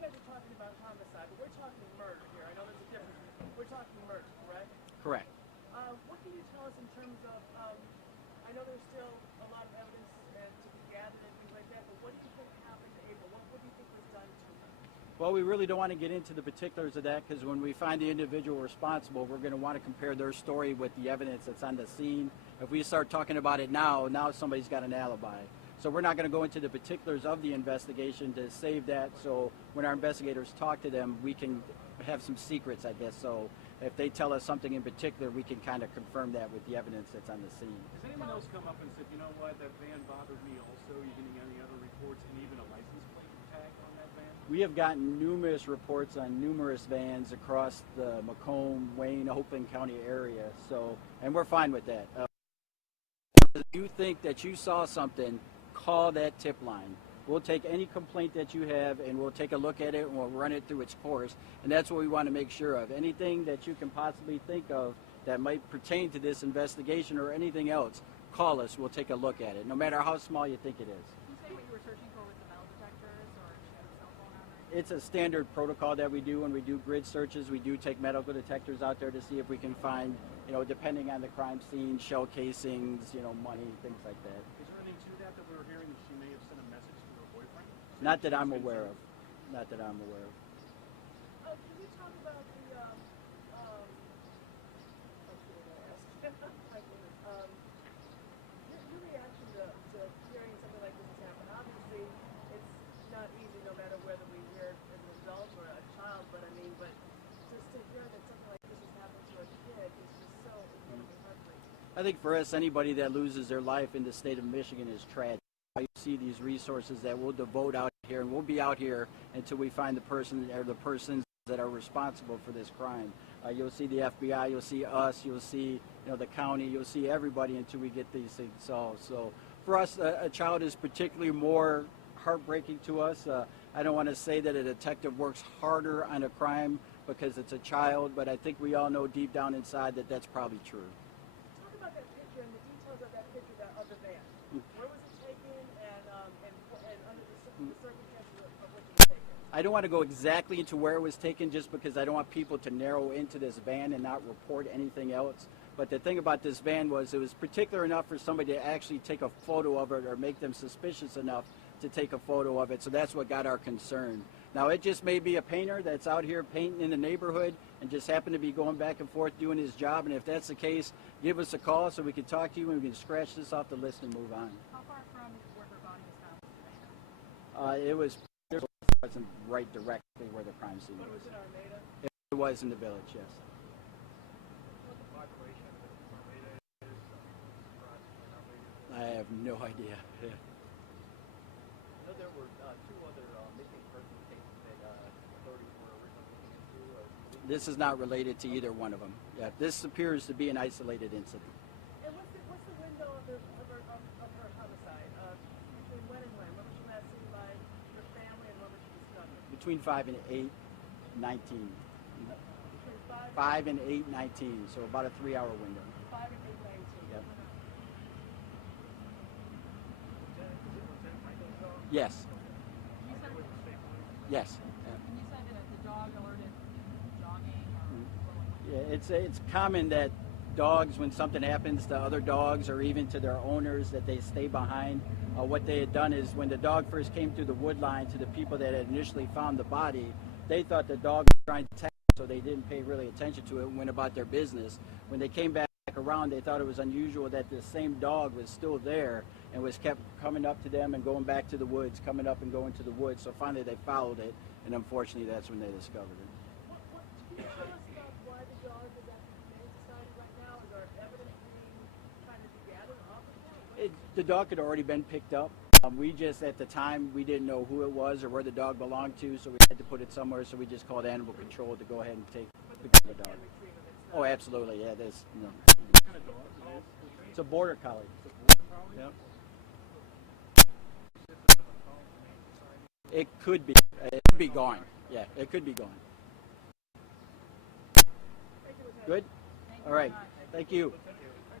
guys are talking about homicide, but we're talking murder here. I know there's a difference. We're talking murder, correct? Correct. What can you tell us in terms of, I know there's still a lot of evidence to be gathered and things like that, but what do you think happened to April? What do you think was done to her? Well, we really don't want to get into the particulars of that because when we find the individual responsible, we're going to want to compare their story with the evidence that's on the scene. If we start talking about it now somebody's got an alibi. So we're not going to go into the particulars of the investigation to save that. So when our investigators talk to them, we can have some secrets, I guess. So if they tell us something in particular, we can kind of confirm that with the evidence that's on the scene. Has anyone else come up and said, you know what, that van bothered me also? Are you getting any other reports and even a license plate tag on that van? We have gotten numerous reports on numerous vans across the Macomb, Wayne, Oakland County area. So, and we're fine with that. If you think that you saw something, call that tip line. We'll take any complaint that you have and we'll take a look at it and we'll run it through its course. And that's what we want to make sure of. Anything that you can possibly think of that might pertain to this investigation or anything else, call us. We'll take a look at it, no matter how small you think it is. Can you say what you were searching for with the metal detectors, or did you have a cell phone on or anything? It's a standard protocol that we do when we do grid searches. We do take medical detectors out there to see if we can find, depending on the crime scene, shell casings, money, things like that. Is there anything to that we were hearing that she may have sent a message to her boyfriend? Not that I'm aware of. Not that I'm aware of. Can you talk about the, your reaction to hearing something like this has happened? Obviously, it's not easy no matter whether we hear it as an adult or a child, but just to hear that something like this has happened to a kid is just so incredibly heartbreaking. I think for us, anybody that loses their life in the state of Michigan is tragic. You see these resources that we'll devote out here, and we'll be out here until we find the person or the persons that are responsible for this crime. You'll see the FBI, you'll see us, you'll see the county, you'll see everybody until we get these things solved. So for us, a child is particularly more heartbreaking to us. I don't want to say that a detective works harder on a crime because it's a child, but I think we all know deep down inside that that's probably true. Talk about that picture and the details of that picture of the van. Where was it taken and under the circumstances of which it was taken? I don't want to go exactly into where it was taken just because I don't want people to narrow into this van and not report anything else. But the thing about this van was it was particular enough for somebody to actually take a photo of it or make them suspicious enough to take a photo of it. So that's what got our concern. Now, it just may be a painter that's out here painting in the neighborhood and just happened to be going back and forth doing his job. And if that's the case, give us a call so we can talk to you and we can scratch this off the list and move on. How far from where her body was found? It wasn't right directly where the crime scene But was. was it Armada? It was in the village, yes. I have no idea. Yeah. I know there were two other missing person cases that authorities were originally looking into. This is not related to either one of them. Yeah, this appears to be an isolated incident. And what's the window of her homicide? Between when and when? When was she last seen by her family and when was she discovered? Between 5 and 8, 19. Between 5 5 and 8, 19. So about a 3-hour window. 5 and 8, 19. Yep. Yes. You said, Yes. and you said that the dog alerted jogging or Yeah, it's common that dogs, when something happens to other dogs or even to their owners, that they stay behind. What they had done is when the dog first came through the wood line to the people that had initially found the body, they thought the dog was trying to attack them, so they didn't pay really attention to it and went about their business. When they came back around, they thought it was unusual that the same dog was still there and was kept coming up to them and going back to the woods, coming up and going to the woods. So finally they followed it, and unfortunately that's when they discovered it. Can you tell us about why the dog is at the Humane Society right now? Is there evidence being trying to be gathered off of that? The dog had already been picked up. We just, at the time, we didn't know who it was or where the dog belonged to, so we had to put it somewhere, so we just called animal control to go ahead and take the dog. Oh, absolutely, yeah, there's, What kind of dog is it? it's a border collie. Yep. It could be gone. Yeah, it could be gone. Good? All right, thank you.